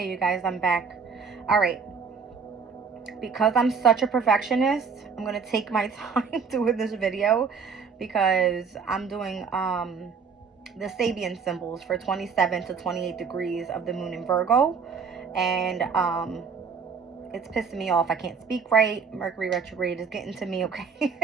Hey, you guys, I'm back. All right. Because I'm such a perfectionist, I'm going to take my time doing this video because I'm doing the Sabian symbols for 27 to 28 degrees of the moon in Virgo. And it's pissing me off. I can't speak right. Mercury retrograde is getting to me, okay?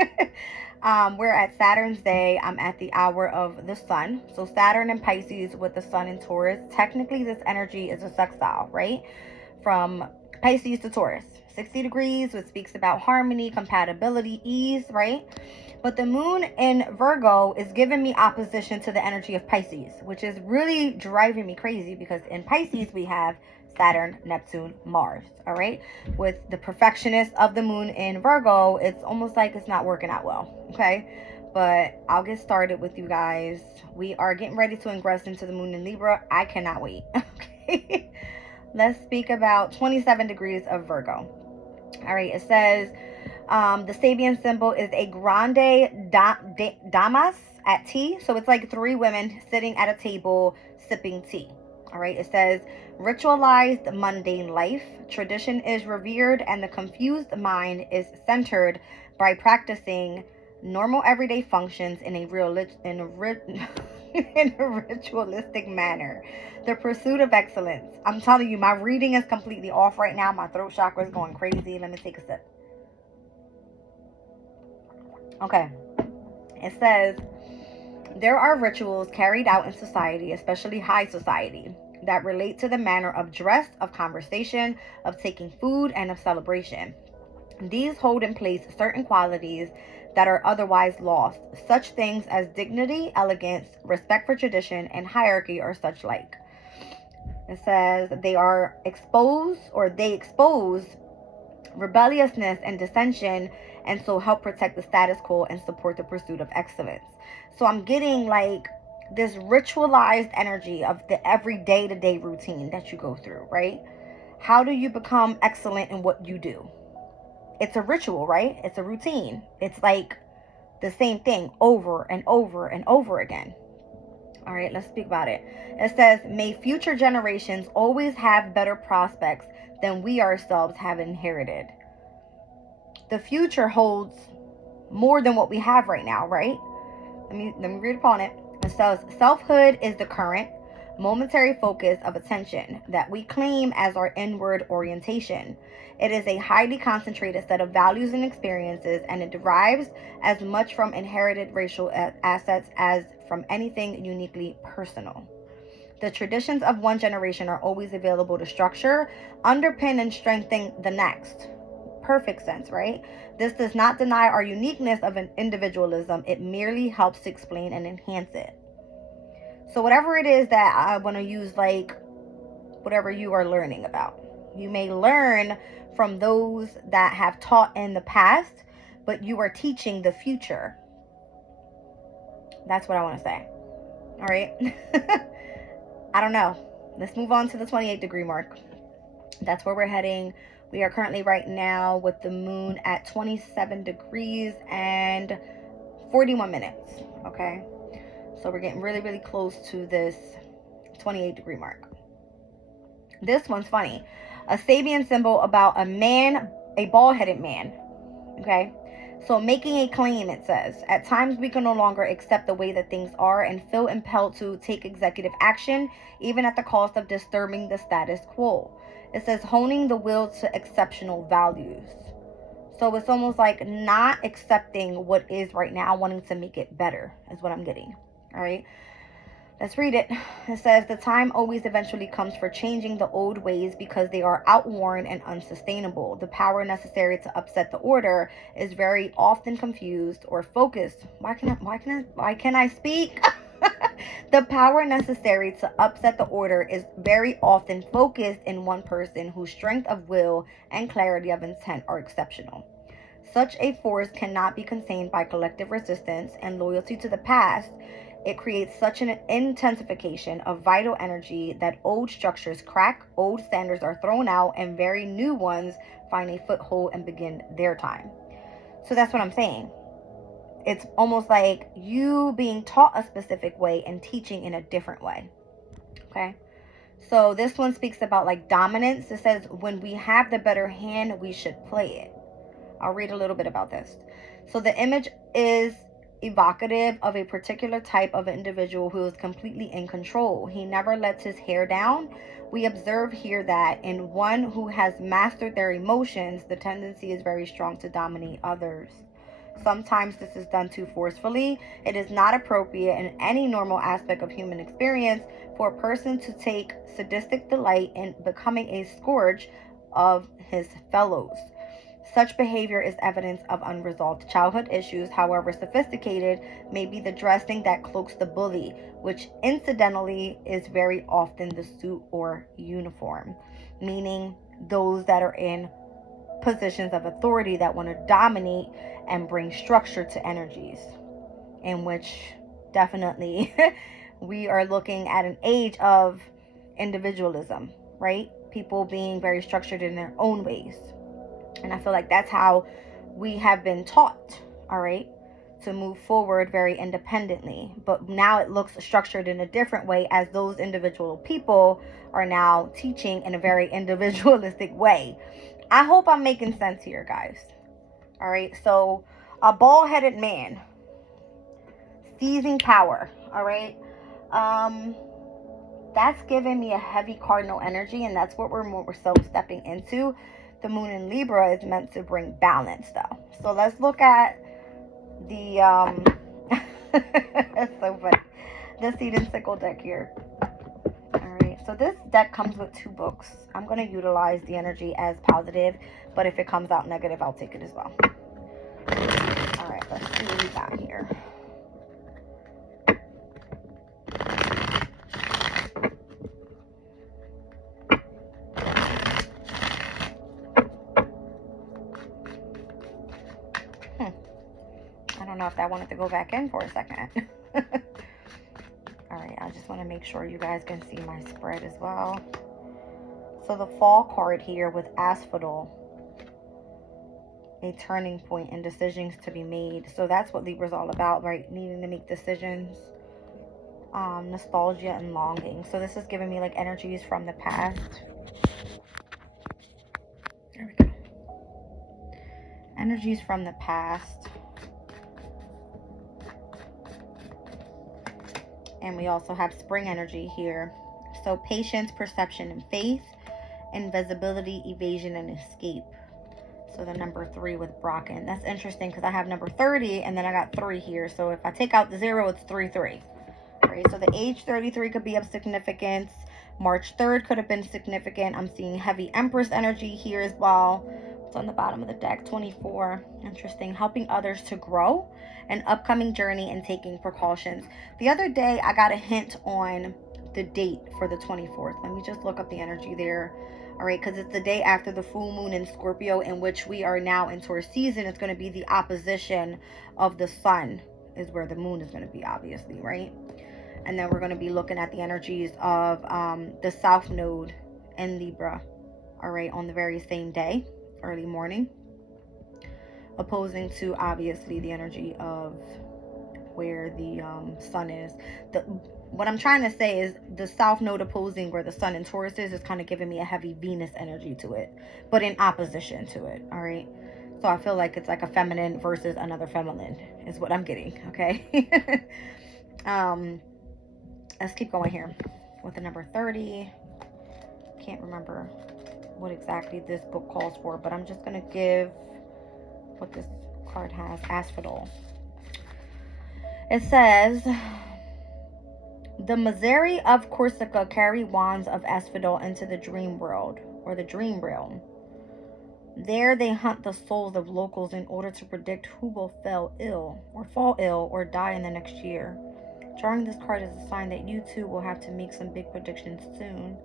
We're at Saturn's day. I'm at the hour of the sun. So Saturn in Pisces with the sun in Taurus. Technically, this energy is a sextile, right? From Pisces to Taurus. 60 degrees, which speaks about harmony, compatibility, ease, right? But the moon in Virgo is giving me opposition to the energy of Pisces, which is really driving me crazy because in Pisces we have Saturn, Neptune, Mars, all right? With the perfectionist of the moon in Virgo, it's almost like it's not working out well, okay? But I'll get started with you guys. We are getting ready to ingress into the moon in Libra. I cannot wait, okay? Let's speak about 27 degrees of Virgo. All right, it says the Sabian symbol is a grande damas at tea. So it's like three women sitting at a table sipping tea. All right, it says ritualized mundane life. Tradition is revered and the confused mind is centered by practicing normal everyday functions in a in a ritualistic manner. The pursuit of excellence. I'm telling you, my reading is completely off right now. My throat chakra is going crazy. Let me take a sip. Okay. It says, there are rituals carried out in society, especially high society, that relate to the manner of dress, of conversation, of taking food, and of celebration. These hold in place certain qualities that are otherwise lost. Such things as dignity, elegance, respect for tradition, and hierarchy are such like. It says they expose rebelliousness and dissension, and so help protect the status quo and support the pursuit of excellence. So I'm getting like this ritualized energy of the every day-to-day routine that you go through, right? How do you become excellent in what you do? It's a ritual, right? It's a routine. It's like the same thing over and over and over again. All right, let's speak about it. It says, may future generations always have better prospects than we ourselves have inherited. The future holds more than what we have right now, right? Let me read upon it. It says, selfhood is the current, momentary focus of attention that we claim as our inward orientation. It is a highly concentrated set of values and experiences, and it derives as much from inherited racial assets as from anything uniquely personal. The traditions of one generation are always available to structure, underpin, and strengthen the next. Perfect sense, right? This does not deny our uniqueness of an individualism. It merely helps to explain and enhance it. So whatever it is that I want to use, like whatever you are learning about, you may learn from those that have taught in the past, but you are teaching the future. That's what I want to say. All right. I don't know. Let's move on to the 28 degree mark. That's where we're heading. We are currently right now with the moon at 27 degrees and 41 minutes. Okay. So we're getting really, really close to this 28 degree mark. This one's funny. A Sabian symbol about a man, a bald-headed man. Okay. So making a claim, it says, at times we can no longer accept the way that things are and feel impelled to take executive action, even at the cost of disturbing the status quo. It says honing the will to exceptional values. So it's almost like not accepting what is right now, wanting to make it better is what I'm getting. All right. Let's read it. It says, the time always eventually comes for changing the old ways because they are outworn and unsustainable. The power necessary to upset the order is very often confused or focused. Why can I speak? The power necessary to upset the order is very often focused in one person whose strength of will and clarity of intent are exceptional. Such a force cannot be contained by collective resistance and loyalty to the past. It creates such an intensification of vital energy that old structures crack, old standards are thrown out, and very new ones find a foothold and begin their time. So that's what I'm saying. It's almost like you being taught a specific way and teaching in a different way. Okay? So this one speaks about like dominance. It says, when we have the better hand, we should play it. I'll read a little bit about this. So the image is evocative of a particular type of individual who is completely in control. He never lets his hair down. We observe here that in one who has mastered their emotions, the tendency is very strong to dominate others. Sometimes this is done too forcefully. It is not appropriate in any normal aspect of human experience for a person to take sadistic delight in becoming a scourge of his fellows. Such behavior is evidence of unresolved childhood issues. However sophisticated may be the dressing that cloaks the bully, which incidentally is very often the suit or uniform, meaning those that are in positions of authority that want to dominate and bring structure to energies, in which definitely we are looking at an age of individualism, right? People being very structured in their own ways. And I feel like that's how we have been taught, all right, to move forward very independently. But now it looks structured in a different way, as those individual people are now teaching in a very individualistic way. I hope I'm making sense here, guys. All right, so a bald-headed man seizing power, all right? That's giving me a heavy cardinal energy, and that's what we're so stepping into. The moon in Libra is meant to bring balance, though. So let's look at the it's so funny, the seed and sickle deck here. All right, so this deck comes with 2 books. I'm going to utilize the energy as positive, but if it comes out negative, I'll take it as well. All right, let's see what we got here. I don't know if I wanted to go back in for a second. All right, I just want to make sure you guys can see my spread as well. So the fall card here with asphodel, a turning point and decisions to be made. So that's what Libra's all about, right? Needing to make decisions, nostalgia and longing. So this is giving me like energies from the past. There we go. Energies from the past. And we also have spring energy here. So patience, perception, and faith. Invisibility, evasion, and escape. So the number 3 with Brocken. That's interesting because I have number 30 and then I got 3 here. So if I take out the 0, it's 3-3. All right, so the age 33 could be of significance. March 3rd could have been significant. I'm seeing heavy Empress energy here as well. It's on the bottom of the deck, 24. Interesting. Helping others to grow. An upcoming journey and taking precautions. The other day, I got a hint on the date for the 24th. Let me just look up the energy there. All right, because it's the day after the full moon in Scorpio, in which we are now in Taurus season. It's going to be the opposition of the sun is where the moon is going to be, obviously, right? And then we're going to be looking at the energies of the South Node in Libra, all right, on the very same day, early morning, opposing to, obviously, the energy of where the sun is. What I'm trying to say is the South Node opposing where the sun in Taurus is kind of giving me a heavy Venus energy to it, but in opposition to it, all right? So I feel like it's like a feminine versus another feminine is what I'm getting, okay? Let's keep going here with the number 30. Can't remember what exactly this book calls for, but I'm just going to give what this card has, asphodel. It says, the Mazari of Corsica carry wands of asphodel into the dream world, or the dream realm. There they hunt the souls of locals in order to predict who will fall ill or die in the next year. Drawing this card is a sign that you too will have to make some big predictions soon.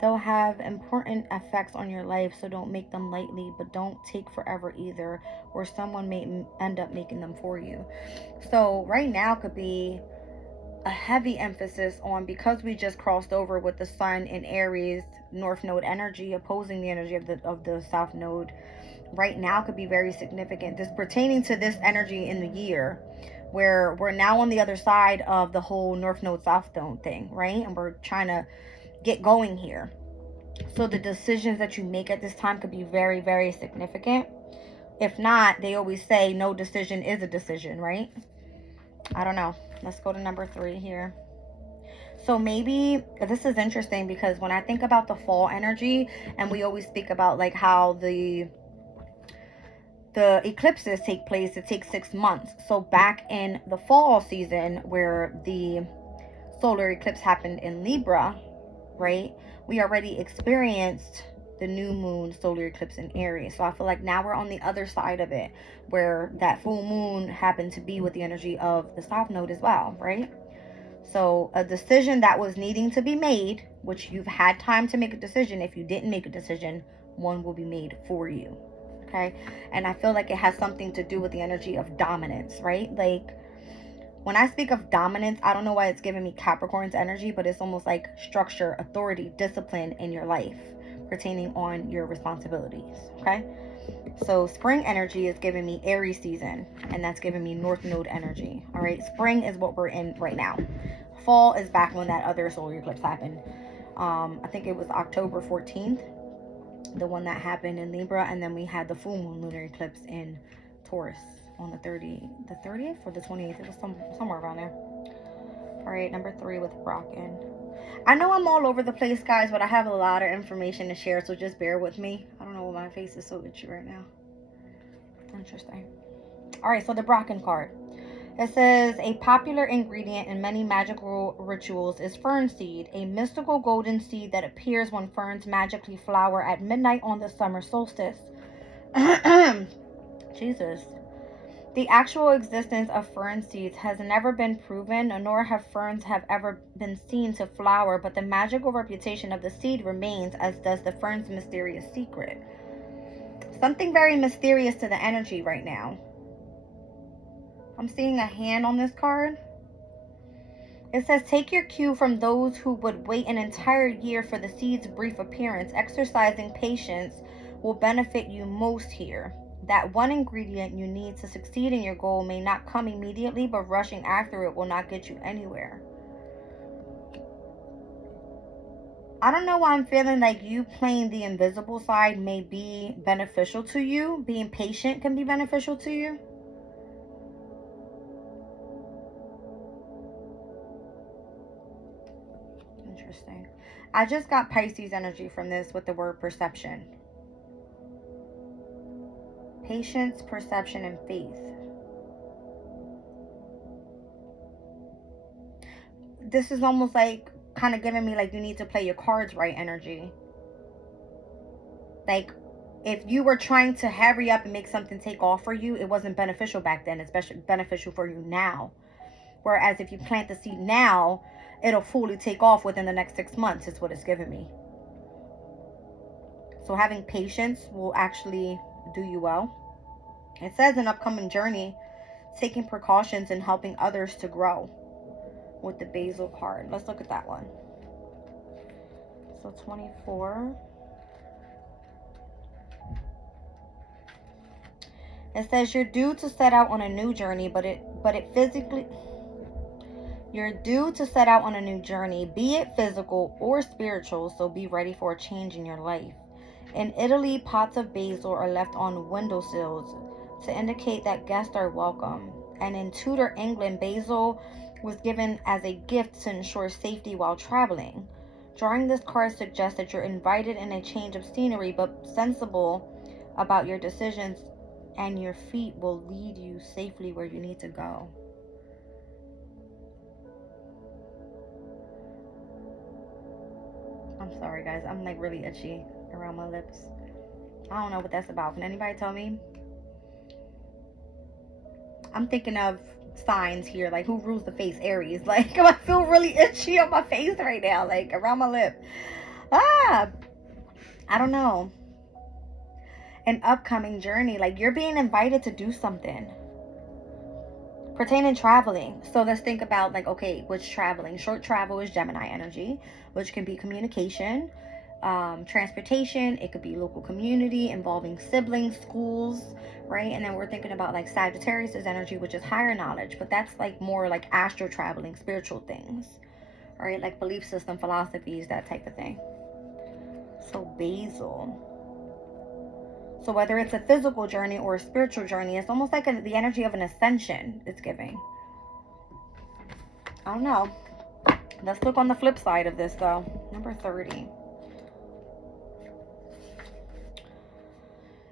They'll have important effects on your life, so don't make them lightly, but don't take forever either, or someone may end up making them for you. So right now could be a heavy emphasis on, because we just crossed over with the sun in Aries, North Node energy opposing the energy of the South Node. Right now could be very significant. This pertaining to this energy in the year, where we're now on the other side of the whole North Node, South Node thing, right? And we're trying to get going here. So the decisions that you make at this time could be very, very significant. If not, they always say no decision is a decision, right? I don't know. Let's go to number 3 here. So maybe this is interesting because when I think about the fall energy, and we always speak about like how the eclipses take place, it takes 6 months. So back in the fall season where the solar eclipse happened in Libra, right? We already experienced the new moon solar eclipse in Aries. So I feel like now we're on the other side of it, where that full moon happened to be with the energy of the South Node as well, right? So a decision that was needing to be made, which you've had time to make a decision. If you didn't make a decision, one will be made for you. Okay. And I feel like it has something to do with the energy of dominance, right? Like when I speak of dominance, I don't know why it's giving me Capricorn's energy, but it's almost like structure, authority, discipline in your life pertaining on your responsibilities. Okay. So spring energy is giving me Aries season, and that's giving me North Node energy. All right. Spring is what we're in right now. Fall is back when that other solar eclipse happened. I think it was October 14th, the one that happened in Libra, and then we had the full moon lunar eclipse in Taurus on the 30th or the 28th. It was somewhere around there. All right, number 3 with Brocken. I know I'm all over the place, guys, but I have a lot of information to share, so just bear with me. I don't know why my face is so itchy right now. Interesting. All right, so the Brocken card. It says, a popular ingredient in many magical rituals is fern seed, a mystical golden seed that appears when ferns magically flower at midnight on the summer solstice. Jesus. The actual existence of fern seeds has never been proven, nor have ferns have ever been seen to flower, but the magical reputation of the seed remains, as does the fern's mysterious secret. Something very mysterious to the energy right now. I'm seeing a hand on this card. It says, take your cue from those who would wait an entire year for the seed's brief appearance. Exercising patience will benefit you most here. That one ingredient you need to succeed in your goal may not come immediately, but rushing after it will not get you anywhere. I don't know why I'm feeling like you playing the invisible side may be beneficial to you. Being patient can be beneficial to you. Interesting. I just got Pisces energy from this with the word perception. Patience, perception, and faith. This is almost like kind of giving me like you need to play your cards right energy. Like if you were trying to hurry up and make something take off for you, it wasn't beneficial back then. It's beneficial for you now. Whereas if you plant the seed now, it'll fully take off within the next 6 months is what it's giving me. So having patience will actually do you well. It says an upcoming journey, taking precautions and helping others to grow with the Basil card. Let's look at that one. So 24. It says you're due to set out on a new journey, you're due to set out on a new journey, be it physical or spiritual, so be ready for a change in your life. In Italy, pots of basil are left on windowsills to indicate that guests are welcome. And in Tudor England, basil was given as a gift to ensure safety while traveling. Drawing this card suggests that you're invited in a change of scenery, but sensible about your decisions, and your feet will lead you safely where you need to go. I'm sorry, guys. I'm like really itchy around my lips. I don't know what that's about. Can anybody tell me? I'm thinking of signs here, like who rules the face? Aries. Like I feel really itchy on my face right now, like around my lip. I don't know. An upcoming journey, like you're being invited to do something pertaining traveling. So let's think about like, okay, which traveling? Short travel is Gemini energy, which can be communication, transportation. It could be local community involving siblings, schools, right? And then we're thinking about like Sagittarius energy, which is higher knowledge, but that's like more like astral traveling, spiritual things. All right, like belief system, philosophies, that type of thing. So Basil. So whether it's a physical journey or a spiritual journey, it's almost like the energy of an ascension it's giving. I don't know. Let's look on the flip side of this though. Number 30.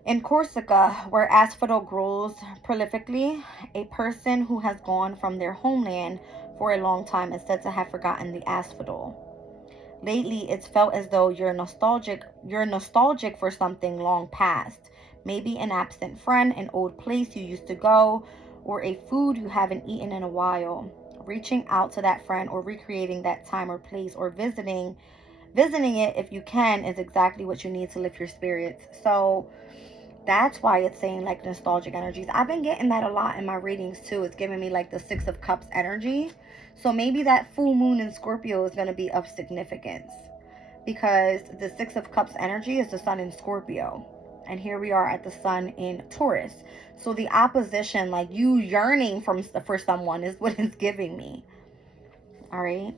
In Corsica, where asphodel grows prolifically, a person who has gone from their homeland for a long time is said to have forgotten the asphodel. Lately, it's felt as though you're nostalgic for something long past. Maybe an absent friend, an old place you used to go, or a food you haven't eaten in a while. Reaching out to that friend or recreating that time or place or visiting it if you can is exactly what you need to lift your spirits. So that's why it's saying like nostalgic energies. I've been getting that a lot in my readings too. It's giving me like the Six of Cups energy. So maybe that full moon in Scorpio is going to be of significance, because the Six of Cups energy is the sun in Scorpio. And here we are at the sun in Taurus. So the opposition, like you yearning for someone is what it's giving me. All right.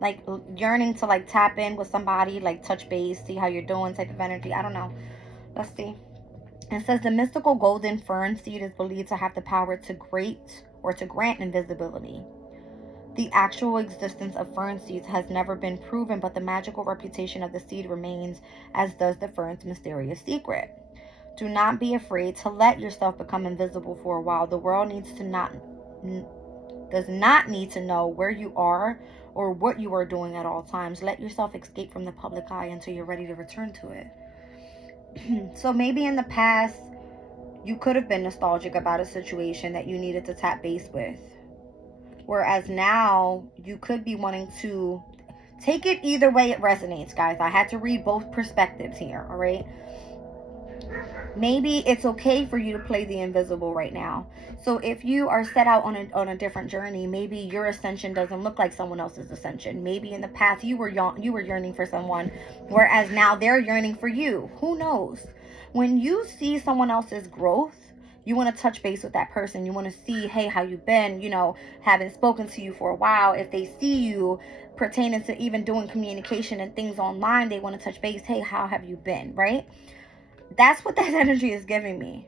Like yearning to like tap in with somebody, like touch base, see how you're doing type of energy. I don't know. Let's see. It says the mystical golden fern seed is believed to have the power to grant invisibility. The actual existence of fern seeds has never been proven, but the magical reputation of the seed remains, as does the fern's mysterious secret. Do not be afraid to let yourself become invisible for a while. The world does not need to know where you are or what you are doing at all times. Let yourself escape from the public eye until you're ready to return to it. So maybe in the past, you could have been nostalgic about a situation that you needed to tap base with. Whereas now, you could be wanting to take it either way it resonates, guys. I had to read both perspectives here, all right? Maybe it's okay for you to play the invisible right now. So if you are set out on a different journey, maybe your ascension doesn't look like someone else's ascension. Maybe in the past you were yearning for someone, whereas now they're yearning for you. Who knows? When you see someone else's growth, you want to touch base with that person. You want to see, hey, how you been? You know, haven't spoken to you for a while. If they see you pertaining to even doing communication and things online, they want to touch base. Hey, how have you been? Right? That's what that energy is giving me.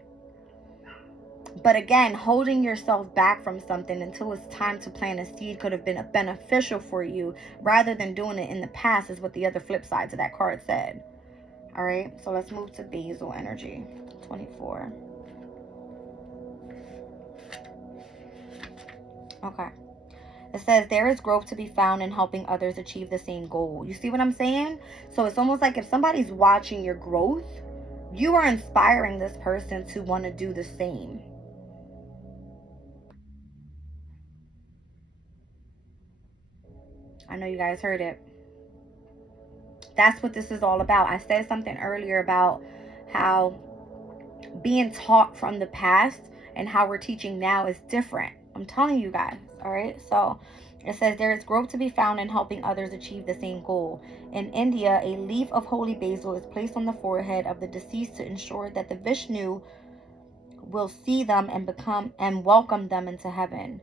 But again, holding yourself back from something until it's time to plant a seed could have been beneficial for you, rather than doing it in the past, is what the other flip side to that card said. All right, so let's move to Basil energy, 24. Okay. It says there is growth to be found in helping others achieve the same goal. You see what I'm saying? So it's almost like if somebody's watching your growth, you are inspiring this person to want to do the same. I know you guys heard it. That's what this is all about. I said something earlier about how being taught from the past and how we're teaching now is different. I'm telling you guys, all right? So it says there is growth to be found in helping others achieve the same goal. In India, a leaf of holy basil is placed on the forehead of the deceased to ensure that the Vishnu will see them and welcome them into heaven.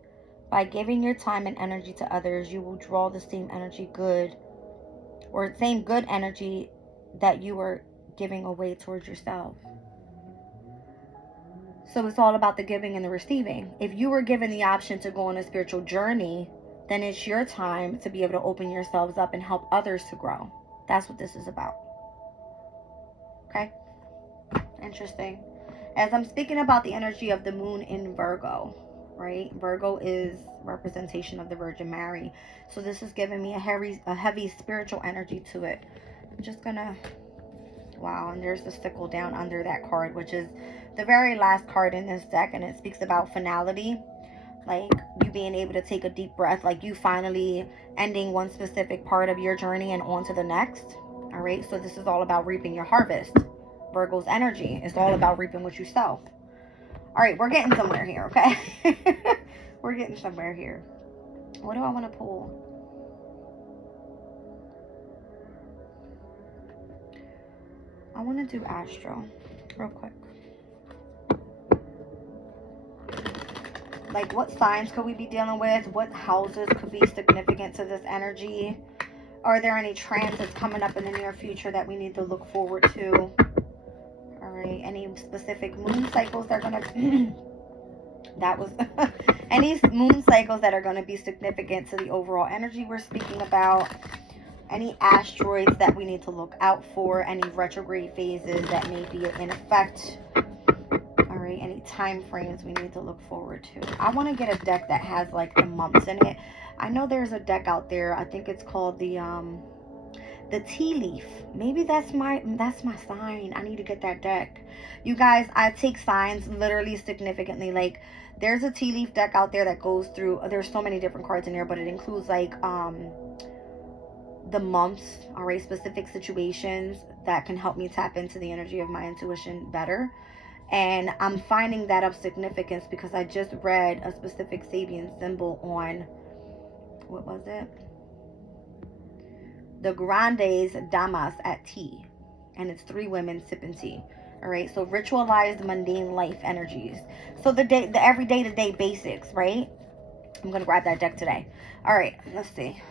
By giving your time and energy to others, you will draw the same good energy that you are giving away towards yourself. So it's all about the giving and the receiving. If you were given the option to go on a spiritual journey, then it's your time to be able to open yourselves up and help others to grow. That's what this is about. Okay? Interesting. As I'm speaking about the energy of the moon in Virgo, right? Virgo is representation of the Virgin Mary. So this is giving me a heavy spiritual energy to it. I'm just gonna, wow, and there's the sickle down under that card, which is the very last card in this deck, and it speaks about finality. Like you being able to take a deep breath, like you finally ending one specific part of your journey and on to the next. All right, so this is all about reaping your harvest. Virgo's energy is all about reaping what you sow. All right, we're getting somewhere here, okay? We're getting somewhere here. What do I want to pull? I want to do Astro real quick. Like, what signs could we be dealing with? What houses could be significant to this energy? Are there any transits coming up in the near future that we need to look forward to? All right. Any specific moon cycles that are going to... that was... any moon cycles that are going to be significant to the overall energy we're speaking about? Any asteroids that we need to look out for? Any retrograde phases that may be in effect? All right. Any time frames we need to look forward to? I want to get a deck that has like the months in it. I know there's a deck out there. I think it's called the tea leaf. Maybe that's my sign. I need to get that deck. You guys, I take signs literally significantly. Like, there's a tea leaf deck out there that goes through, there's so many different cards in there, but it includes like the months, all right, specific situations that can help me tap into the energy of my intuition better. And I'm finding that of significance because I just read a specific Sabian symbol on, what was it? The Grandes Damas at tea. And it's 3 women sipping tea. All right, so ritualized mundane life energies. So the everyday to day basics, right? I'm going to grab that deck today. All right, let's see.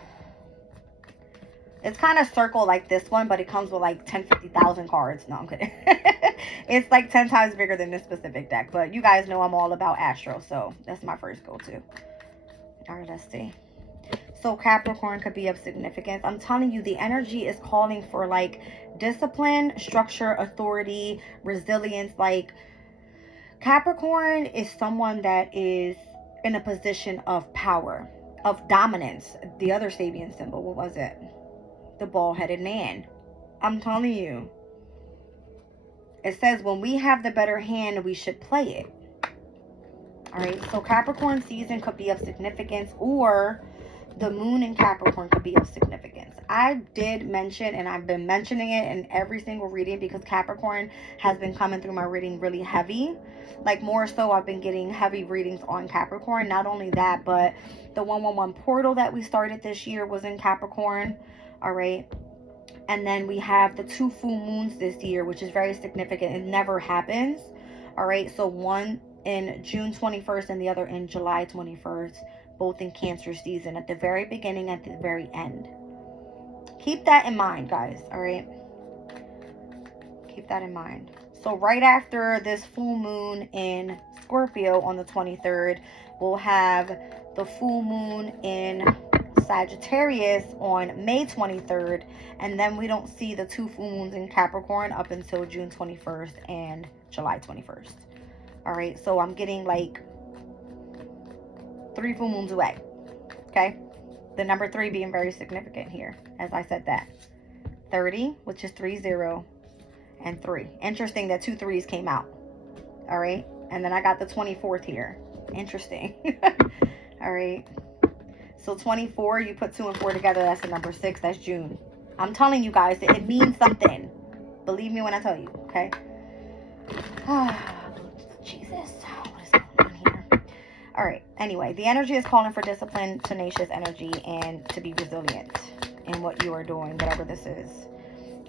It's kind of circle like this one, but it comes with like 10, 50,000 cards. No, I'm kidding. It's like 10 times bigger than this specific deck. But you guys know I'm all about Astro, so that's my first go-to. All right, let's see. So Capricorn could be of significance. I'm telling you, the energy is calling for like discipline, structure, authority, resilience. Like, Capricorn is someone that is in a position of power, of dominance. The other Sabian symbol, what was it? The bald-headed man. I'm telling you. It says when we have the better hand, we should play it. All right. So Capricorn season could be of significance, or the moon in Capricorn could be of significance. I did mention, and I've been mentioning it in every single reading because Capricorn has been coming through my reading really heavy. Like, more so, I've been getting heavy readings on Capricorn. Not only that, but the 111 portal that we started this year was in Capricorn. All right. And then we have the 2 full moons this year, which is very significant. It never happens. All right. So one in June 21st and the other in July 21st, both in Cancer season, at the very beginning, at the very end. Keep that in mind, guys. All right. Keep that in mind. So right after this full moon in Scorpio on the 23rd, we'll have the full moon in Sagittarius on May 23rd, and then we don't see the 2 full moons in Capricorn up until June 21st and July 21st. All right, so I'm getting like 3 full moons away. Okay, the number 3 being very significant here, as I said that. 30, which is 30, and 3. Interesting that 2 3s came out. All right, and then I got the 24th here. Interesting. All right. So 24, you put 2 and 4 together, that's the number 6. That's June. I'm telling you guys, it means something. Believe me when I tell you, okay? Jesus, what is going on here? All right, anyway, the energy is calling for discipline, tenacious energy, and to be resilient in what you are doing, whatever this is.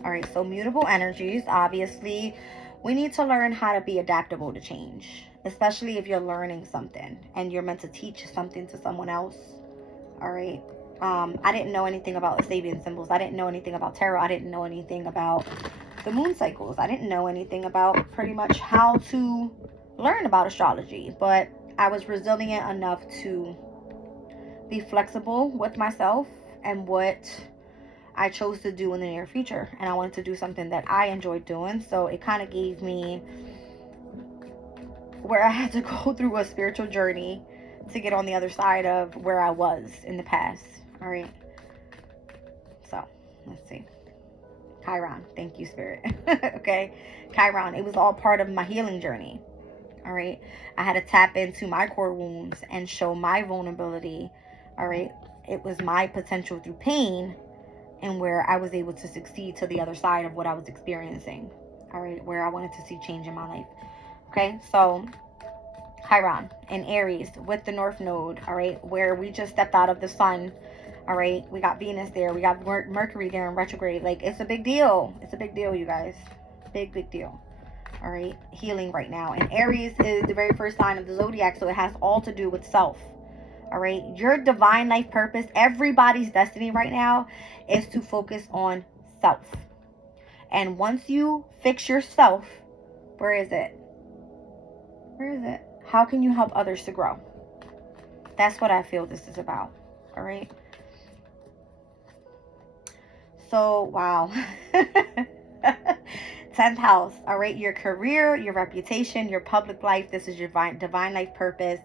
All right, so mutable energies, obviously, we need to learn how to be adaptable to change, especially if you're learning something and you're meant to teach something to someone else. All right. I didn't know anything about Sabian symbols. I didn't know anything about tarot. I didn't know anything about the moon cycles. I didn't know anything about pretty much how to learn about astrology. But I was resilient enough to be flexible with myself and what I chose to do in the near future. And I wanted to do something that I enjoyed doing. So it kind of gave me where I had to go through a spiritual journey to get on the other side of where I was in the past. All right. So, let's see. Chiron. Thank you, Spirit. Okay. Chiron. It was all part of my healing journey. All right. I had to tap into my core wounds and show my vulnerability. All right. It was my potential through pain and where I was able to succeed to the other side of what I was experiencing. All right. Where I wanted to see change in my life. Okay. So, Chiron in Aries with the North Node, all right, where we just stepped out of the sun, all right, we got Venus there, we got Mercury there in retrograde. Like, it's a big deal. It's a big deal, you guys. Big deal. All right, healing right now. And Aries is the very first sign of the zodiac, so it has all to do with self. All right, your divine life purpose, everybody's destiny right now is to focus on self. And once you fix yourself, where is it? Where is it? How can you help others to grow? That's what I feel this is about. All right. So, wow. 10th house. All right. Your career, your reputation, your public life. This is your divine life purpose.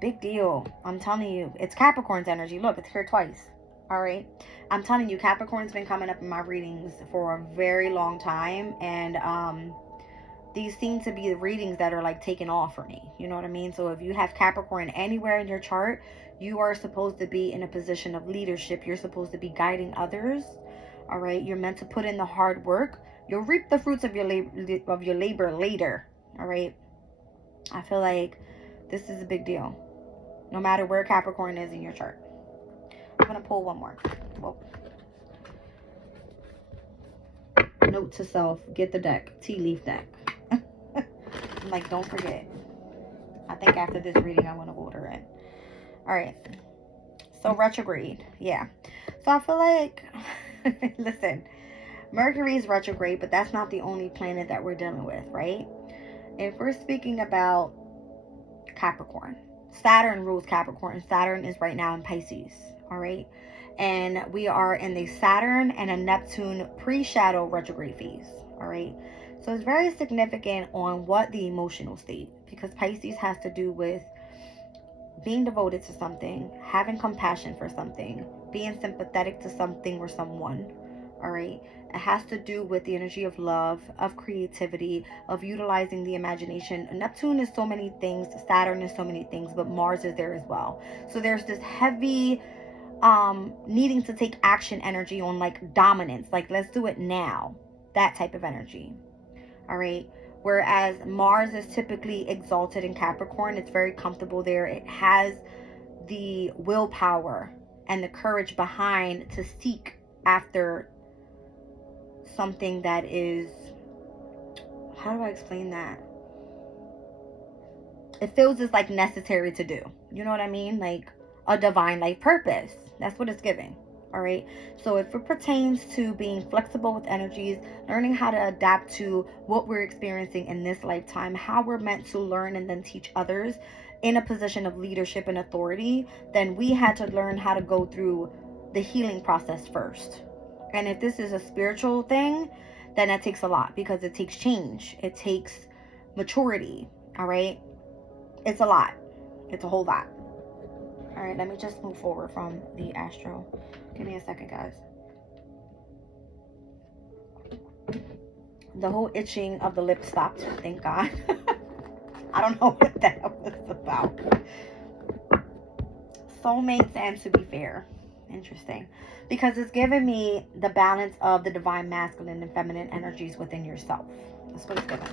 Big deal. I'm telling you. It's Capricorn's energy. Look, it's here twice. All right. I'm telling you, Capricorn's been coming up in my readings for a very long time. And, these seem to be the readings that are like taking off for me. You know what I mean? So if you have Capricorn anywhere in your chart, you are supposed to be in a position of leadership. You're supposed to be guiding others. All right. You're meant to put in the hard work. You'll reap the fruits of your labor later. All right. I feel like this is a big deal. No matter where Capricorn is in your chart. I'm going to pull one more. Whoa. Note to self. Get the deck. Tea leaf deck. Like, don't forget. I think after this reading, I'm going to order it. All right. So, retrograde. Yeah. So, I feel like, listen, Mercury is retrograde, but that's not the only planet that we're dealing with, right? If we're speaking about Capricorn, Saturn rules Capricorn. Saturn is right now in Pisces. All right. And we are in the Saturn and a Neptune pre-shadow retrograde phase. All right. So it's very significant on what the emotional state, because Pisces has to do with being devoted to something, having compassion for something, being sympathetic to something or someone. All right. It has to do with the energy of love, of creativity, of utilizing the imagination. Neptune is so many things. Saturn is so many things, but Mars is there as well. So there's this heavy needing to take action energy on like dominance. Like, let's do it now. That type of energy. All right. Whereas Mars is typically exalted in Capricorn. It's very comfortable there. It has the willpower and the courage behind to seek after something that is, how do I explain that? It feels as like necessary to do. You know what I mean? Like a divine life purpose. That's what it's giving. All right. So if it pertains to being flexible with energies, learning how to adapt to what we're experiencing in this lifetime, how we're meant to learn and then teach others in a position of leadership and authority, then we had to learn how to go through the healing process first. And if this is a spiritual thing, then that takes a lot, because it takes change. It takes maturity. All right. It's a lot. It's a whole lot. All right, let me just move forward from the astro. Give me a second, guys. The whole itching of the lips stopped, thank God. I don't know what that was about. Soulmates and to be fair. Interesting. Because it's giving me the balance of the divine masculine and feminine energies within yourself. That's what it's giving.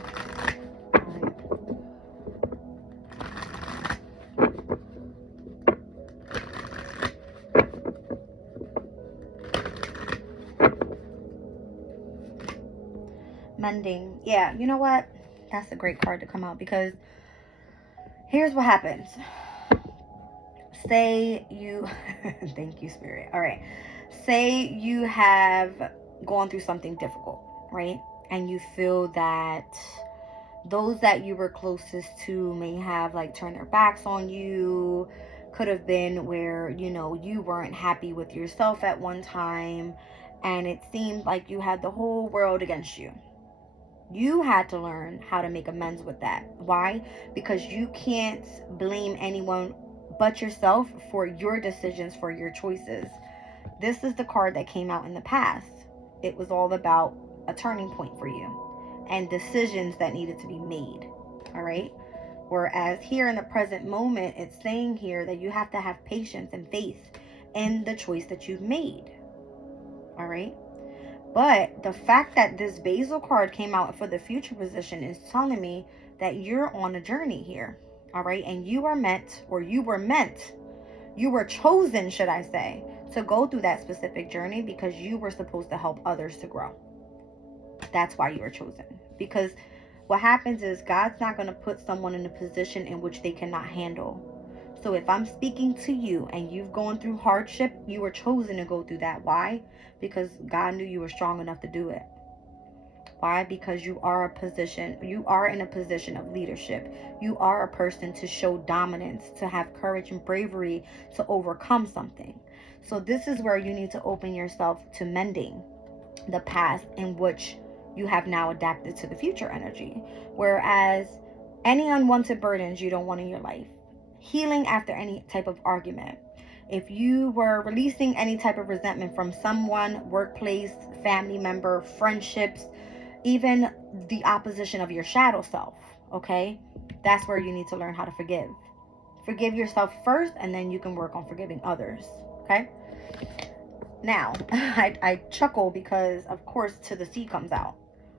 Mending. Yeah, you know what? That's a great card to come out, because here's what happens. Say you thank you, Spirit. All right. Say you have gone through something difficult, right? And you feel that those that you were closest to may have like turned their backs on you. Could have been where, you know, you weren't happy with yourself at one time, and it seemed like you had the whole world against you. You had to learn how to make amends with that. Why? Because you can't blame anyone but yourself for your decisions, for your choices. This is the card that came out in the past. It was all about a turning point for you and decisions that needed to be made. All right. Whereas here in the present moment, it's saying here that you have to have patience and faith in the choice that you've made. All right. But the fact that this Basil card came out for the future position is telling me that you're on a journey here. All right. And you are meant, or you were chosen, should I say, to go through that specific journey, because you were supposed to help others to grow. That's why you were chosen. Because What happens is God's not going to put someone in a position in which they cannot handle. So if I'm speaking to you and you've gone through hardship, you were chosen to go through that. Why? Because God knew you were strong enough to do it. Why? Because you are in a position of leadership. You are a person to show dominance, to have courage and bravery to overcome something. So this is where you need to open yourself to mending the past in which you have now adapted to the future energy. Whereas any unwanted burdens you don't want in your life, healing after any type of argument, if you were releasing any type of resentment from someone, workplace, family member, friendships, even the opposition of your shadow self, okay? That's where you need to learn how to forgive. Forgive yourself first, and then you can work on forgiving others, okay? Now, I chuckle because, of course, To the Sea comes out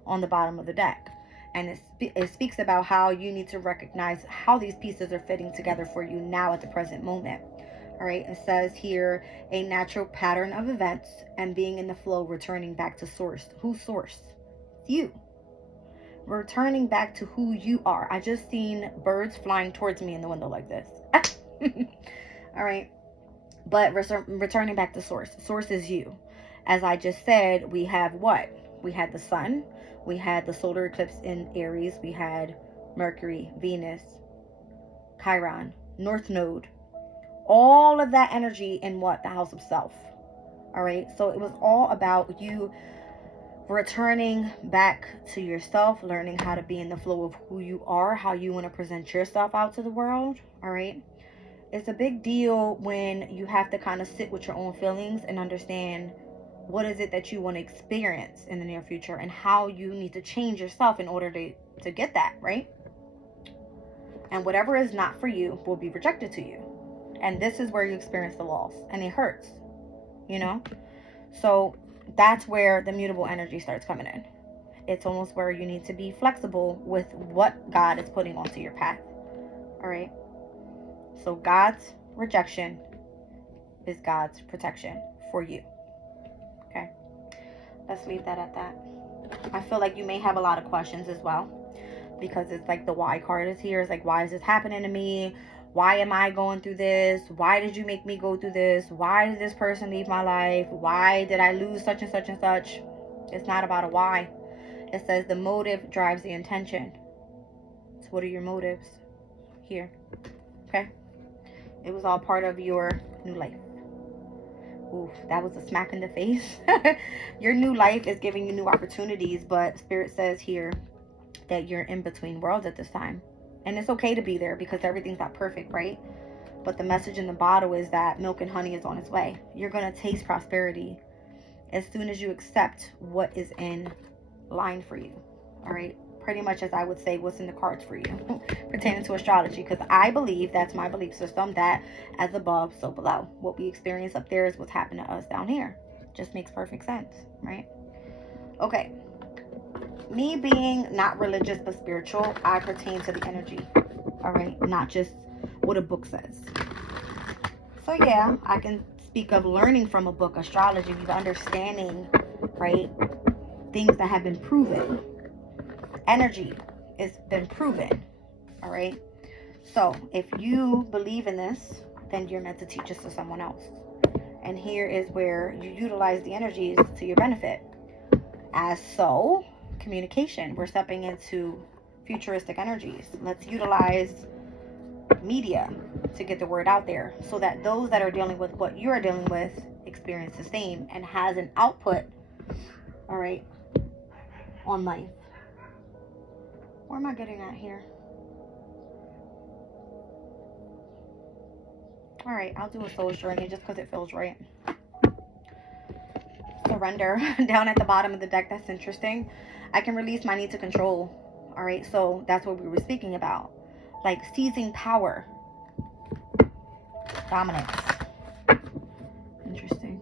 on the bottom of the deck. And it speaks about how you need to recognize how these pieces are fitting together for you now at the present moment. All right, it says here, a natural pattern of events and being in the flow, returning back to source. Who's source? You. Returning back to who you are. I just seen birds flying towards me in the window like this. All right. But returning back to source. Source is you. As I just said, we have what? We had the sun. We had the solar eclipse in Aries. We had Mercury, Venus, Chiron, North Node. All of that energy in what? The house of self. All right. So it was all about you returning back to yourself, learning how to be in the flow of who you are, how you want to present yourself out to the world. All right. It's a big deal when you have to kind of sit with your own feelings and understand what is it that you want to experience in the near future and how you need to change yourself in order to get that, right? And whatever is not for you will be rejected to you. And this is where you experience the loss, and it hurts, you know? So that's where the mutable energy starts coming in. It's almost where you need to be flexible with what God is putting onto your path. All right? So God's rejection is God's protection for you. Okay? Let's leave that at that. I feel like you may have a lot of questions as well, because it's like the why card is here. It's like, why is this happening to me? Why am I going through this? Why did you make me go through this? Why did this person leave my life? Why did I lose such and such and such? It's not about a why. It says the motive drives the intention. So what are your motives here? Okay? It was all part of your new life. Ooh, that was a smack in the face. Your new life is giving you new opportunities, but Spirit says here that you're in between worlds at this time. And it's okay to be there because everything's not perfect, right? But the message in the bottle is that milk and honey is on its way. You're going to taste prosperity as soon as you accept what is in line for you. All right? Pretty much as I would say what's in the cards for you pertaining to astrology, because I believe, that's my belief system, that as above, so below. What we experience up there is what's happening to us down here. Just makes perfect sense, right? Okay. Me being not religious but spiritual, I pertain to the energy. All right? Not just what a book says. So yeah, I can speak of learning from a book, astrology, understanding, right? Things that have been proven. Energy has been proven. All right? So if you believe in this, then you're meant to teach this to someone else. And here is where you utilize the energies to your benefit. As so, communication. We're stepping into futuristic energies. Let's utilize media to get the word out there so that those that are dealing with what you're dealing with experience the same and has an output, all right, on life. Where am I getting at here? All right, I'll do a soul journey just because it feels right. Surrender down at the bottom of the deck. That's interesting. I can release my need to control. All right, so that's what we were speaking about, like seizing power, dominance. Interesting.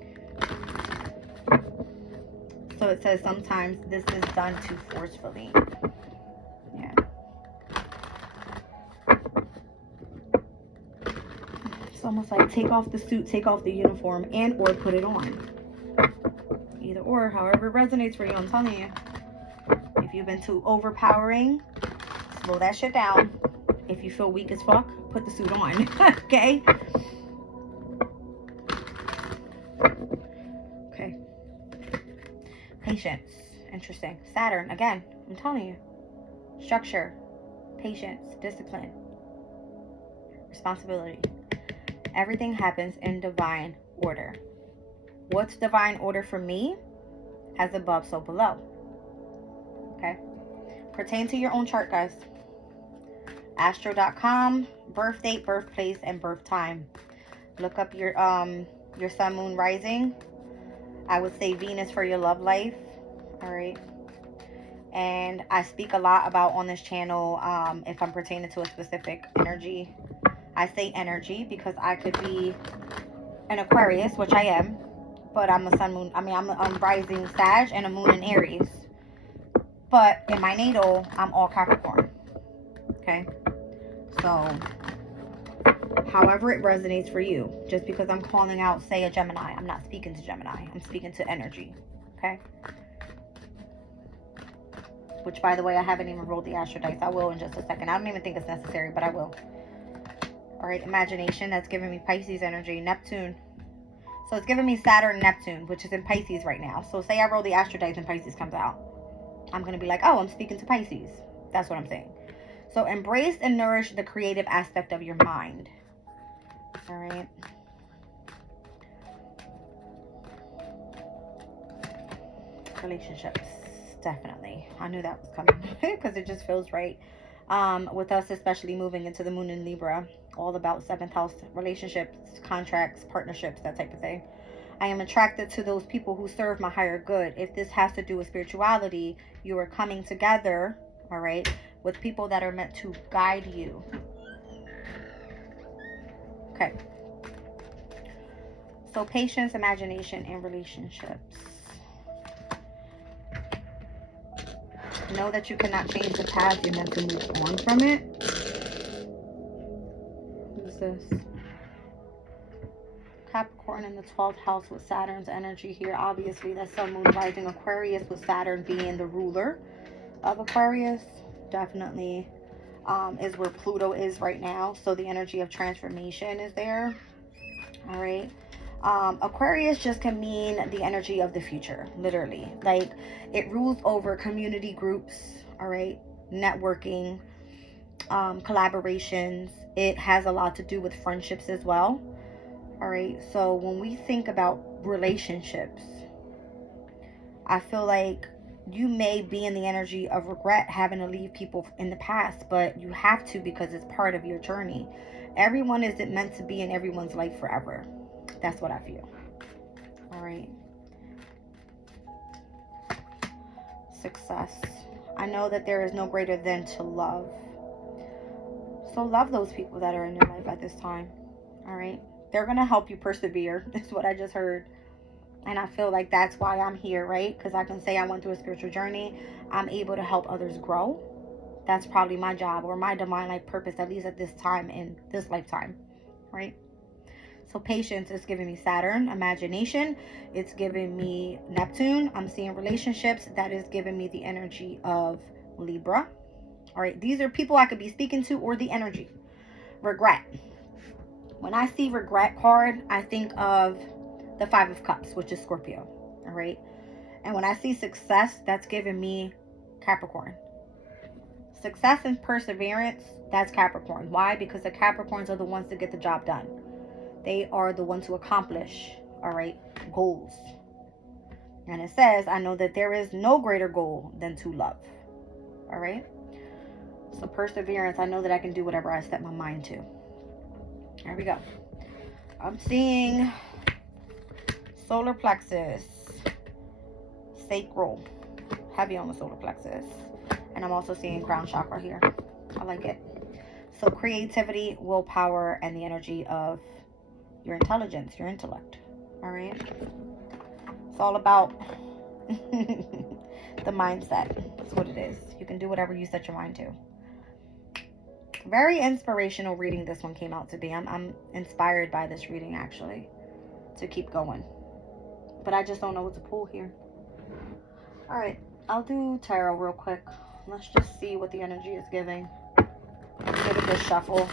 So it says sometimes this is done too forcefully. Yeah. It's almost like take off the suit, take off the uniform, and or put it on. Either or, however it resonates for you. I'm telling you, if If you've been too overpowering, slow that shit down. If you feel weak as fuck, put the suit on. Okay? Okay. Patience. Interesting. Saturn, again, I'm telling you. Structure, patience, discipline, responsibility. Everything happens in divine order. What's divine order for me? As above, so below. Okay? Pertain to your own chart, guys. Astro.com, birth date, birthplace, and birth time. Look up your sun, moon, rising. I would say Venus for your love life. All right. And I speak a lot about on this channel, if I'm pertaining to a specific energy. I say energy because I could be an Aquarius, which I am, but I'm a sun, moon. I mean, I'm a rising Sag and a moon in Aries. But in my natal, I'm all Capricorn. Okay. So, however it resonates for you. Just because I'm calling out, say, a Gemini, I'm not speaking to Gemini. I'm speaking to energy. Okay. Which, by the way, I haven't even rolled the Astro dice. I will in just a second. I don't even think it's necessary, but I will. All right, imagination. That's giving me Pisces energy. Neptune. So it's giving me Saturn, Neptune, which is in Pisces right now. So say I roll the Astro dice and Pisces comes out. I'm going to be like, oh, I'm speaking to Pisces. That's what I'm saying. So embrace and nourish the creative aspect of your mind. All right. Relationships. Definitely. I knew that was coming because it just feels right. With us, especially moving into the moon in Libra, all about 7th house relationships, contracts, partnerships, that type of thing. I am attracted to those people who serve my higher good. If this has to do with spirituality, you are coming together, all right, with people that are meant to guide you. Okay. So patience, imagination, and relationships. Know that you cannot change the past. You're meant to move on from it. Who's this? Capricorn in the 12th house with Saturn's energy here. Obviously, that's sun, moon, rising Aquarius, with Saturn being the ruler of Aquarius. Definitely is where Pluto is right now. So the energy of transformation is there. All right. Aquarius just can mean the energy of the future, literally. Like, it rules over community groups, all right, networking, collaborations. It has a lot to do with friendships as well, all right. So when we think about relationships, I feel like you may be in the energy of regret, having to leave people in the past, but you have to because it's part of your journey. Everyone isn't meant to be in everyone's life forever. That's what I feel. All right. Success. I know that there is no greater than to love. So love those people that are in your life at this time. All right. They're going to help you persevere. That's what I just heard. And I feel like that's why I'm here, right? Because I can say I went through a spiritual journey. I'm able to help others grow. That's probably my job or my divine life purpose, at least at this time in this lifetime, right? So patience is giving me Saturn. Imagination, it's giving me Neptune. I'm seeing relationships. That is giving me the energy of Libra. All right, these are people I could be speaking to, or the energy. Regret. When I see regret card, I think of the 5 of Cups, which is Scorpio. All right. And when I see success, that's giving me Capricorn. Success and perseverance, that's Capricorn. Why? Because the Capricorns are the ones that get the job done. They are the ones who accomplish, all right, goals. And it says, I know that there is no greater goal than to love. All right. So perseverance, I know that I can do whatever I set my mind to. There we go. I'm seeing solar plexus, sacral, heavy on the solar plexus. And I'm also seeing crown chakra here. I like it. So creativity, willpower, and the energy of your intelligence, your intellect. All right. It's all about the mindset. That's what it is. You can do whatever you set your mind to. Very inspirational reading this one came out to be. I'm inspired by this reading, actually, to keep going. But I just don't know what to pull here. All right. I'll do tarot real quick. Let's just see what the energy is giving. Give it a shuffle.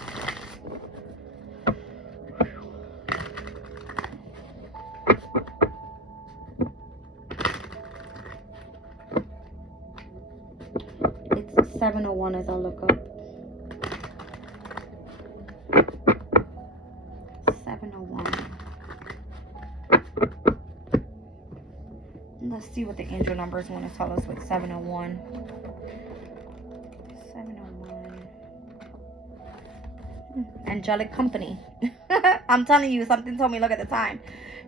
It's 7:01 as I look up. 7:01. Let's see what the angel numbers want to tell us with 7:01. 7:01. Angelic company. I'm telling you, something told me, look at the time.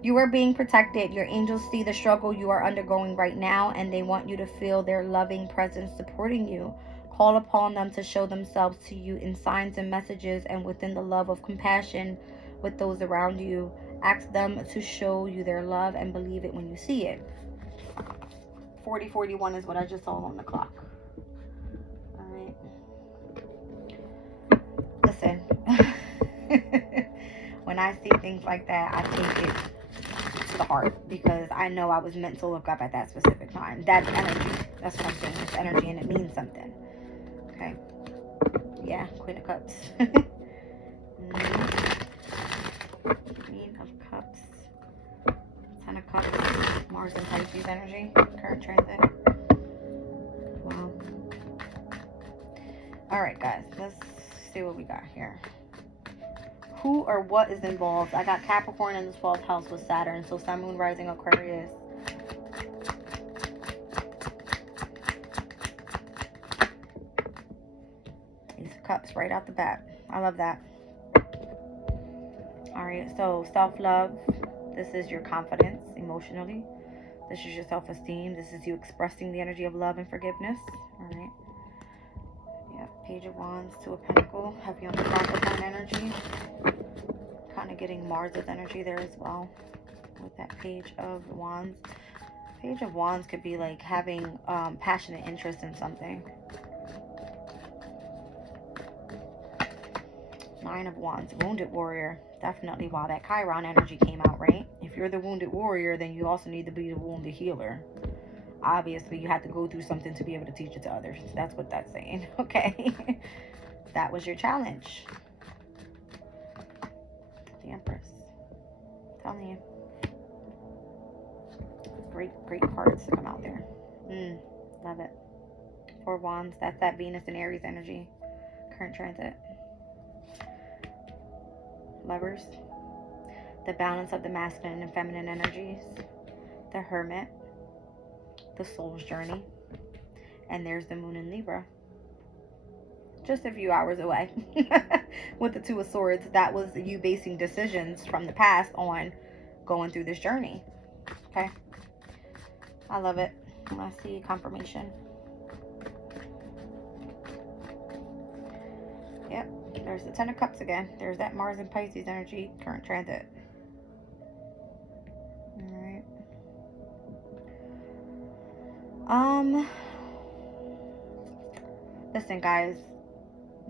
You are being protected. Your angels see the struggle you are undergoing right now, and they want you to feel their loving presence supporting you. Call upon them to show themselves to you in signs and messages and within the love of compassion with those around you. Ask them to show you their love and believe it when you see it. 40:41 is what I just saw on the clock. All right. Listen, when I see things like that, I take it to the heart because I know I was meant to look up at that specific time. That's energy. That's what I'm saying. It's energy and it means something. Okay. Yeah, Queen of Cups. Queen of Cups. 10 of Cups. Mars and Pisces energy. Current transit. Wow. Alright, guys. Let's see what we got here. Who or what is involved? I got Capricorn in the 12th house with Saturn. So Sun, Moon, Rising, Aquarius. Ace of Cups right out the bat. I love that. Alright, so self-love. This is your confidence emotionally. This is your self-esteem. This is you expressing the energy of love and forgiveness. Alright. Yeah, Page of Wands, Two of Pentacles. Heavy on the Capricorn energy. Kind of getting Mars's energy there as well with that Page of Wands. Page of Wands could be like having passionate interest in something. Nine of Wands, Wounded Warrior. Definitely, wow, that Chiron energy came out, right? If you're the Wounded Warrior, then you also need to be the Wounded Healer. Obviously, you have to go through something to be able to teach it to others. That's what that's saying, okay? That was your challenge. The Empress. I'm telling you. Great cards to come out there. Love it. Four of Wands. That's that Venus and Aries energy. Current transit. Lovers. The balance of the masculine and feminine energies. The Hermit. The Soul's Journey. And there's the Moon in Libra. Just a few hours away. With the Two of Swords, that was you basing decisions from the past on going through this journey. Okay? I love it. I see confirmation. Yep. There's the Ten of Cups again. There's that Mars and Pisces energy, current transit. Alright. Listen, guys.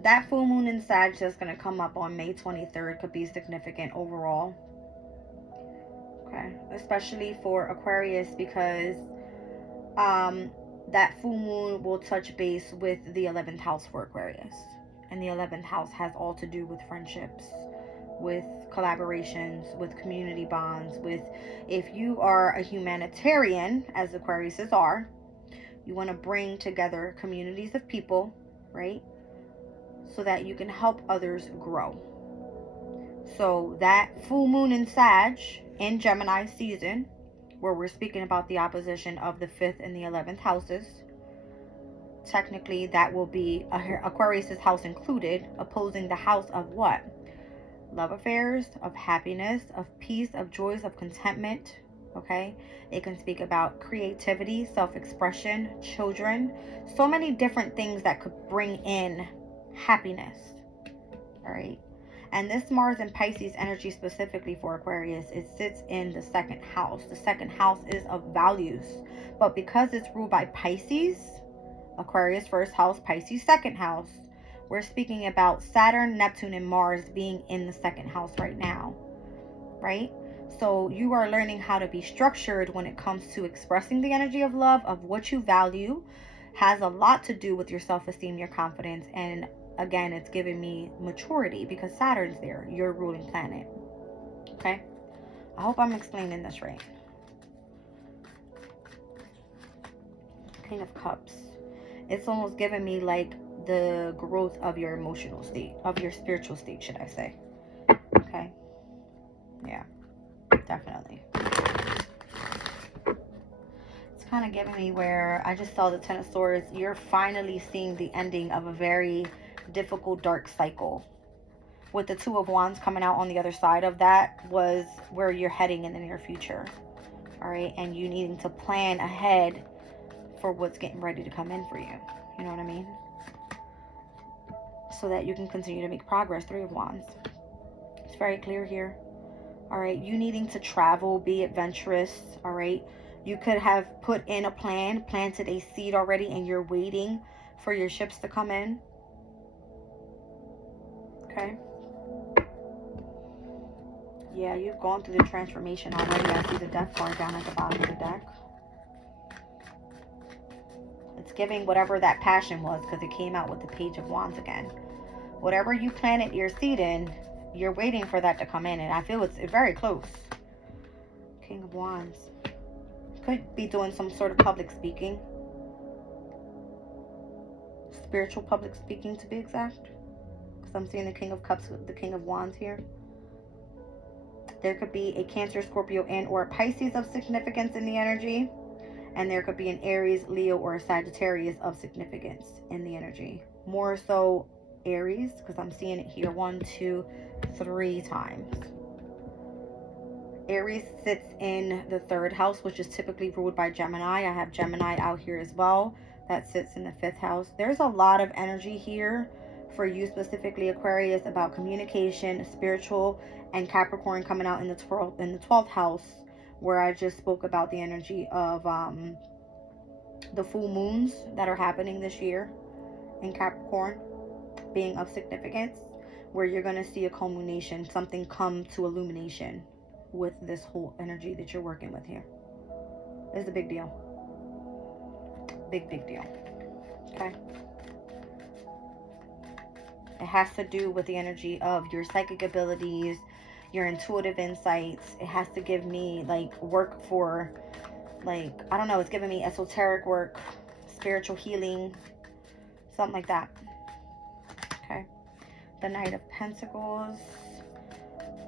That full moon in Sag that's going to come up on May 23rd could be significant overall. Okay. Especially for Aquarius because that full moon will touch base with the 11th house for Aquarius. And the 11th house has all to do with friendships, with collaborations, with community bonds, with if you are a humanitarian, as Aquariuses are, you want to bring together communities of people, right? So that you can help others grow. So that full moon in Sag in Gemini season, where we're speaking about the opposition of the 5th and the 11th houses, technically that will be Aquarius's house included, opposing the house of what? Love affairs, of happiness, of peace, of joys, of contentment. Okay, it can speak about creativity, self-expression, children, so many different things that could bring in happiness. All right, and this Mars and Pisces energy specifically for Aquarius, it sits in the 2nd house. The 2nd house is of values, but because it's ruled by Pisces, Aquarius 1st house, Pisces 2nd house, we're speaking about Saturn, Neptune, and Mars being in the 2nd house right now, right? So you are learning how to be structured when it comes to expressing the energy of love, of what you value. Has a lot to do with your self-esteem, your confidence, and again, it's giving me maturity because Saturn's there, your ruling planet. Okay, I hope I'm explaining this right. King of Cups. It's almost giving me like the growth of your emotional state, of your spiritual state, should I say. Okay. Yeah, definitely. It's kind of giving me where I just saw the Ten of Swords. You're finally seeing the ending of a very difficult, dark cycle. With the Two of Wands coming out on the other side of that was where you're heading in the near future. All right. And you needing to plan ahead for what's getting ready to come in for you. You know what I mean? So that you can continue to make progress. Three of Wands. It's very clear here. All right. You needing to travel, be adventurous. All right. You could have put in a plan, planted a seed already, and you're waiting for your ships to come in. Okay. Yeah, you've gone through the transformation already. I see the Death card down at the bottom of the deck. It's giving whatever that passion was, because it came out with the Page of Wands again. Whatever you planted your seed in, you're waiting for that to come in. And I feel it's very close. King of Wands. Could be doing some sort of public speaking. Spiritual public speaking, to be exact. Because I'm seeing the King of Cups with the King of Wands here. There could be a Cancer, Scorpio, and or a Pisces of significance in the energy. And there could be an Aries, Leo, or a Sagittarius of significance in the energy. More so Aries, because I'm seeing it here 1, 2, 3 times. Aries sits in the 3rd house, which is typically ruled by Gemini. I have Gemini out here as well. That sits in the 5th house. There's a lot of energy here for you specifically, Aquarius, about communication, spiritual, and Capricorn coming out in the 12th house, where I just spoke about the energy of the full moons that are happening this year in Capricorn being of significance, where you're going to see a culmination, something come to illumination with this whole energy that you're working with here. It's a big deal. Big deal. Okay. It has to do with the energy of your psychic abilities, your intuitive insights. It has to give me like work for, like, I don't know, it's giving me esoteric work, spiritual healing, something like that. Okay. The Knight of Pentacles.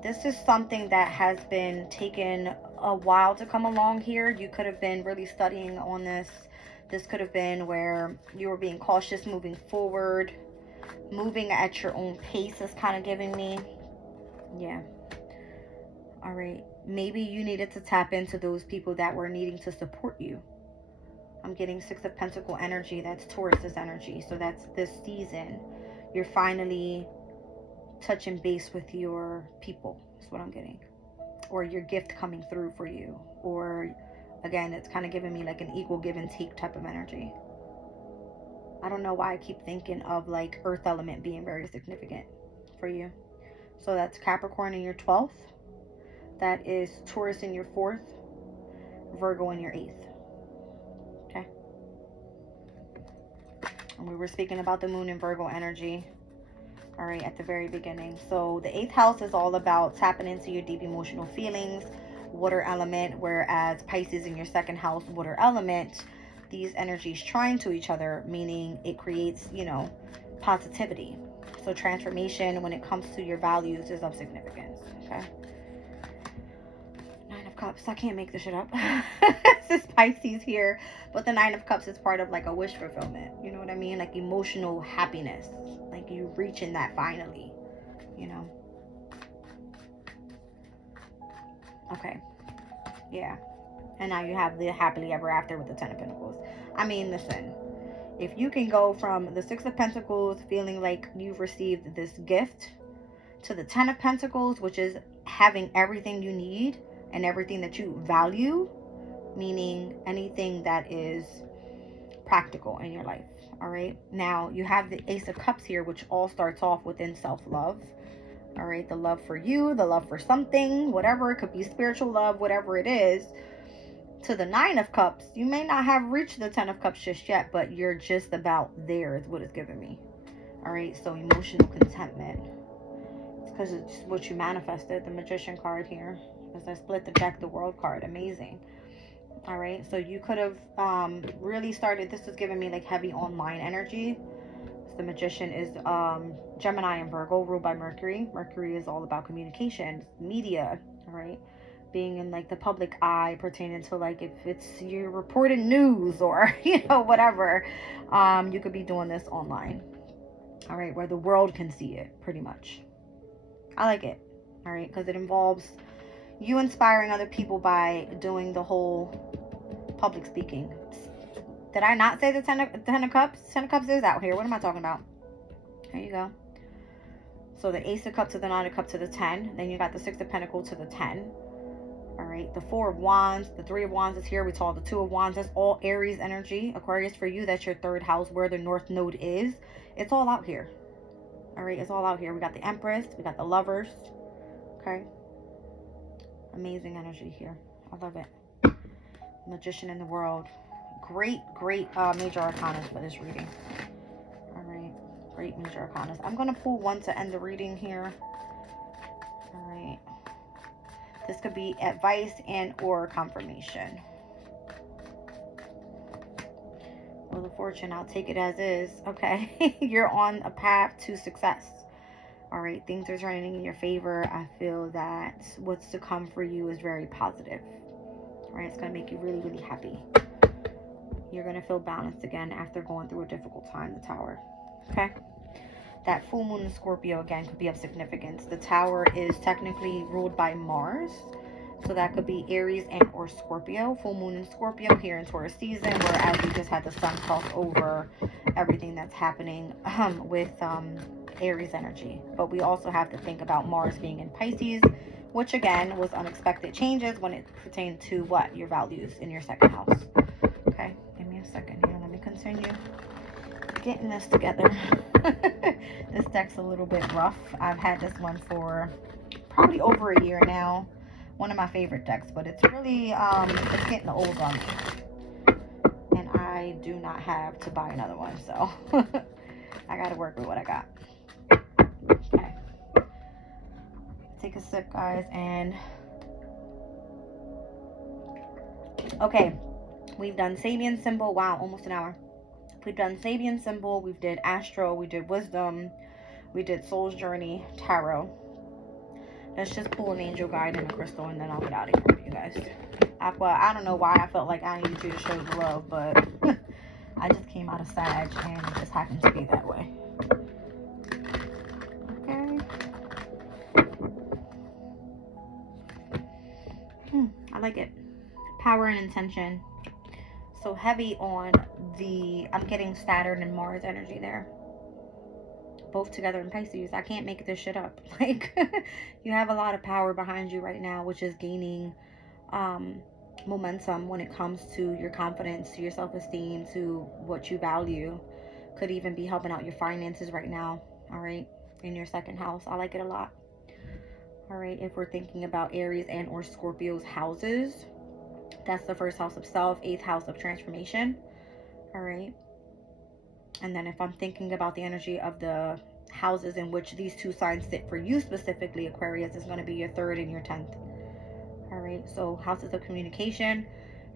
This is something that has been taken a while to come along here. You could have been really studying on this. This could have been where you were being cautious moving forward. Moving at your own pace is kind of giving me. Yeah. All right. Maybe you needed to tap into those people that were needing to support you. I'm getting 6 of Pentacle energy. That's Taurus's energy. So that's this season. You're finally touching base with your people. That's what I'm getting. Or your gift coming through for you. Or, again, it's kind of giving me like an equal give and take type of energy. I don't know why I keep thinking of like earth element being very significant for you. So that's Capricorn in your 12th. That is Taurus in your 4th. Virgo in your 8th. Okay. And we were speaking about the moon and Virgo energy. All right, at the very beginning. So the 8th house is all about tapping into your deep emotional feelings. Water element. Whereas Pisces in your 2nd house, water element. These energies trying to each other, meaning it creates, you know, positivity. So transformation when it comes to your values is of significance. Okay. 9 of Cups. I can't make this shit up. This is Pisces here, but the 9 of Cups is part of like a wish fulfillment. You know what I mean? Like emotional happiness. Like you reaching that finally. You know. Okay. Yeah. And now you have the happily ever after with the 10 of Pentacles. I mean, listen. If you can go from the 6 of Pentacles feeling like you've received this gift to the 10 of Pentacles, which is having everything you need and everything that you value, meaning anything that is practical in your life. All right. Now you have the Ace of Cups here, which all starts off within self-love. All right, the love for you, the love for something, whatever. It could be spiritual love, whatever it is. To the 9 of Cups, you may not have reached the 10 of Cups just yet, but you're just about there is what it's giving me. All right, so emotional contentment. It's because it's what you manifested. The Magician card here. As I split the deck, the World card. Amazing. All right, so you could have really started. This is giving me like heavy online energy. The Magician is Gemini and Virgo, ruled by Mercury. Mercury is all about communication, media, all right? Being in like the public eye, pertaining to like if it's you reporting news or, you know, whatever. You could be doing this online, all right, where the world can see it, pretty much. I like it, all right, because it involves you inspiring other people by doing the whole public speaking. Did I not say the 10 of Cups? 10 of Cups is out here. What am I talking about? There you go. So the Ace of Cups to the 9 of Cups to the 10. Then you got the 6 of Pentacles to the 10. All right. The 4 of Wands. The 3 of Wands is here. We saw the 2 of Wands. That's all Aries energy. Aquarius, for you, that's your 3rd house where the North Node is. It's all out here. All right. It's all out here. We got the Empress. We got the Lovers. Okay. Amazing energy here. I love it. Magician in the World. Great major arcanas for this reading. All right, great major arcanas. I'm going to pull one to end the reading here. All right, this could be advice and or confirmation. Wheel of Fortune, I'll take it as is. Okay, you're on a path to success. All right, things are turning in your favor. I feel that what's to come for you is very positive. All right, it's going to make you really happy. You're going to feel balanced again after going through a difficult time, the Tower. Okay? That full moon in Scorpio, again, could be of significance. The Tower is technically ruled by Mars. So that could be Aries and or Scorpio. Full moon in Scorpio here in Taurus season, whereas we just had the sun cross over everything that's happening with Aries energy. But we also have to think about Mars being in Pisces, which again was unexpected changes when it pertained to what? Your values in your 2nd house. Okay, give me a second here. Let me continue getting this together. This deck's a little bit rough. I've had this one for probably over a year now. One of my favorite decks, but it's really, it's getting old on me. And I do not have to buy another one, so I got to work with what I got. Okay. Take a sip, guys, and... Okay. We've done Sabian symbol. Wow, almost an hour. We've done Sabian symbol. We've did Astro. We did Wisdom. We did Soul's Journey, Tarot. Let's just pull an angel guide and a crystal, and then I'll get out of here with you guys. Aqua, I don't know why I felt like I needed you to show the love, but I just came out of Sag, and it just happened to be that way. Okay. I like it. Power and intention. So heavy on the, I'm getting Saturn and Mars energy there. Both together in Pisces. I can't make this shit up. Like, you have a lot of power behind you right now, which is gaining momentum when it comes to your confidence, to your self-esteem, to what you value. Could even be helping out your finances right now, all right, in your 2nd house. I like it a lot. All right, if we're thinking about Aries and or Scorpio's houses, that's the 1st house of self, 8th house of transformation, all right. And then if I'm thinking about the energy of the houses in which these 2 signs sit for you specifically, Aquarius, is going to be your 3rd and your 10th. All right, so houses of communication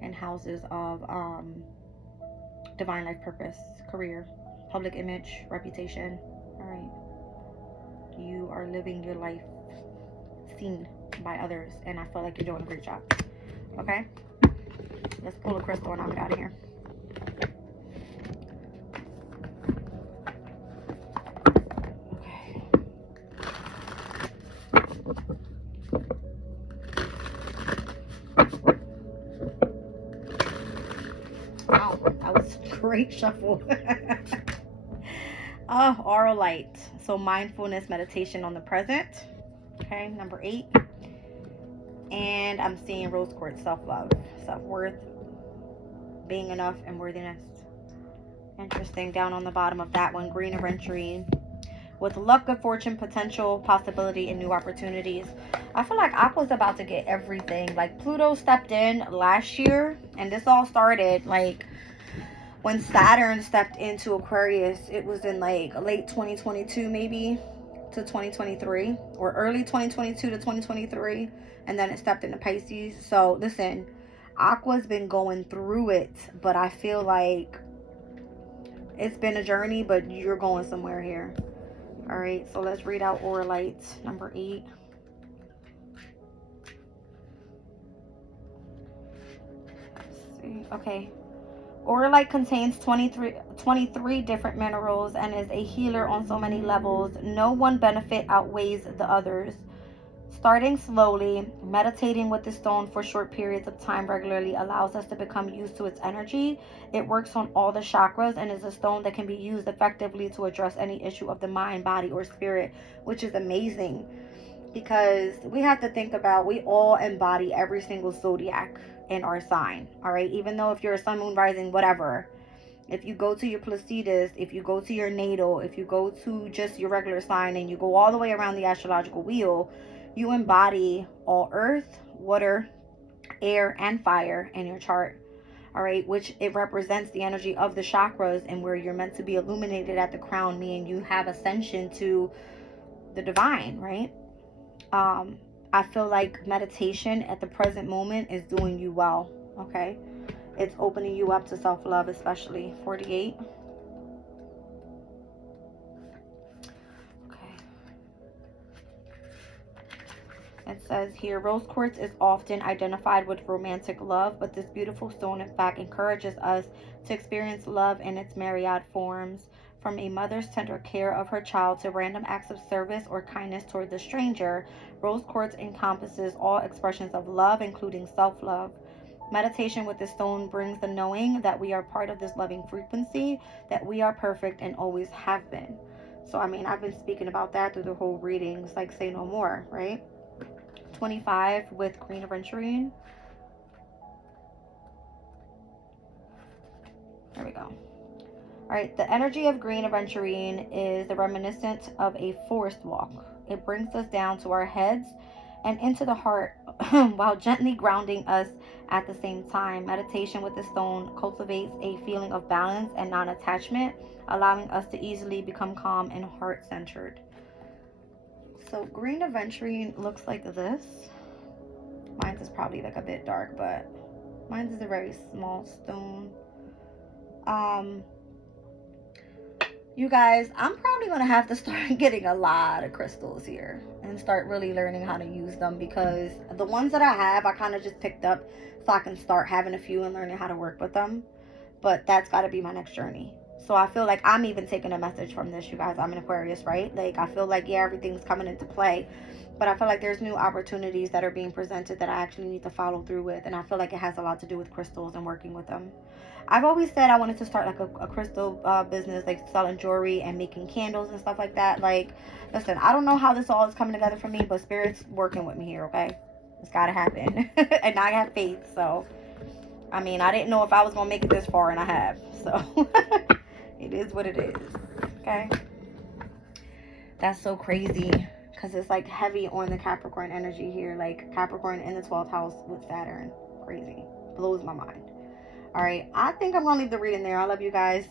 and houses of divine life purpose, career, public image, reputation. All right, you are living your life seen by others, and I feel like you're doing a great job. Okay, let's pull a crystal and I'll get out of here. Wow, that was a great shuffle. Oh, Aura Light. So mindfulness, meditation on the present. Okay, number 8. And I'm seeing Rose Quartz, self-love, self-worth, being enough, and worthiness. Interesting. Down on the bottom of that one, Green Aventurine. with luck, good fortune, potential, possibility, and new opportunities. I feel like Aqua's about to get everything. Like Pluto stepped in last year, and this all started like when Saturn stepped into Aquarius. It was in like late 2022 maybe to 2023, or early 2022 to 2023, and then it stepped into Pisces. So listen, Aqua's been going through it, but I feel like it's been a journey, but you're going somewhere here. All right, so let's read out Aura Light number 8. Let's see. Okay. Aura Light contains 23 different minerals and is a healer on so many levels. No one benefit outweighs the others. Starting slowly, meditating with the stone for short periods of time regularly allows us to become used to its energy. It works on all the chakras and is a stone that can be used effectively to address any issue of the mind, body, or spirit, which is amazing because we have to think about, we all embody every single zodiac in our sign, all right? Even though if you're a sun, moon, rising, whatever, if you go to your Placidus, if you go to your natal, if you go to just your regular sign and you go all the way around the astrological wheel, you embody all earth, water, air, and fire in your chart. All right, which it represents the energy of the chakras and where you're meant to be illuminated at the crown, meaning you have ascension to the divine, right? I feel like meditation at the present moment is doing you well, okay? It's opening you up to self-love, especially 48. It says here, rose quartz is often identified with romantic love, but this beautiful stone in fact encourages us to experience love in its myriad forms. From a mother's tender care of her child to random acts of service or kindness toward the stranger, rose quartz encompasses all expressions of love, including self-love. Meditation with the stone brings the knowing that we are part of this loving frequency, that we are perfect and always have been. So, I mean, I've been speaking about that through the whole readings, like Say No More, right? 25 with Green Aventurine. There we go. All right, the energy of Green Aventurine is the reminiscent of a forest walk. It brings us down to our heads and into the heart while gently grounding us at the same time. Meditation with the stone cultivates a feeling of balance and non-attachment, allowing us to easily become calm and heart-centered. So Green Aventurine looks like this. Mine is probably like a bit dark, but mine is a very small stone. You guys, I'm probably going to have to start getting a lot of crystals here and start really learning how to use them, because the ones that I have, I kind of just picked up so I can start having a few and learning how to work with them. But that's got to be my next journey. So I feel like I'm even taking a message from this, you guys. I'm an Aquarius, right? Like, I feel like, yeah, everything's coming into play. But I feel like there's new opportunities that are being presented that I actually need to follow through with. And I feel like it has a lot to do with crystals and working with them. I've always said I wanted to start like a crystal business, like selling jewelry and making candles and stuff like that. Like, listen, I don't know how this all is coming together for me, but Spirit's working with me here, okay? It's got to happen. And I have faith, so... I mean, I didn't know if I was going to make it this far, and I have. So, it is what it is. Okay? That's so crazy. Because it's, like, heavy on the Capricorn energy here. Like, Capricorn in the 12th house with Saturn. Crazy. Blows my mind. All right. I think I'm going to leave the reading there. I love you guys.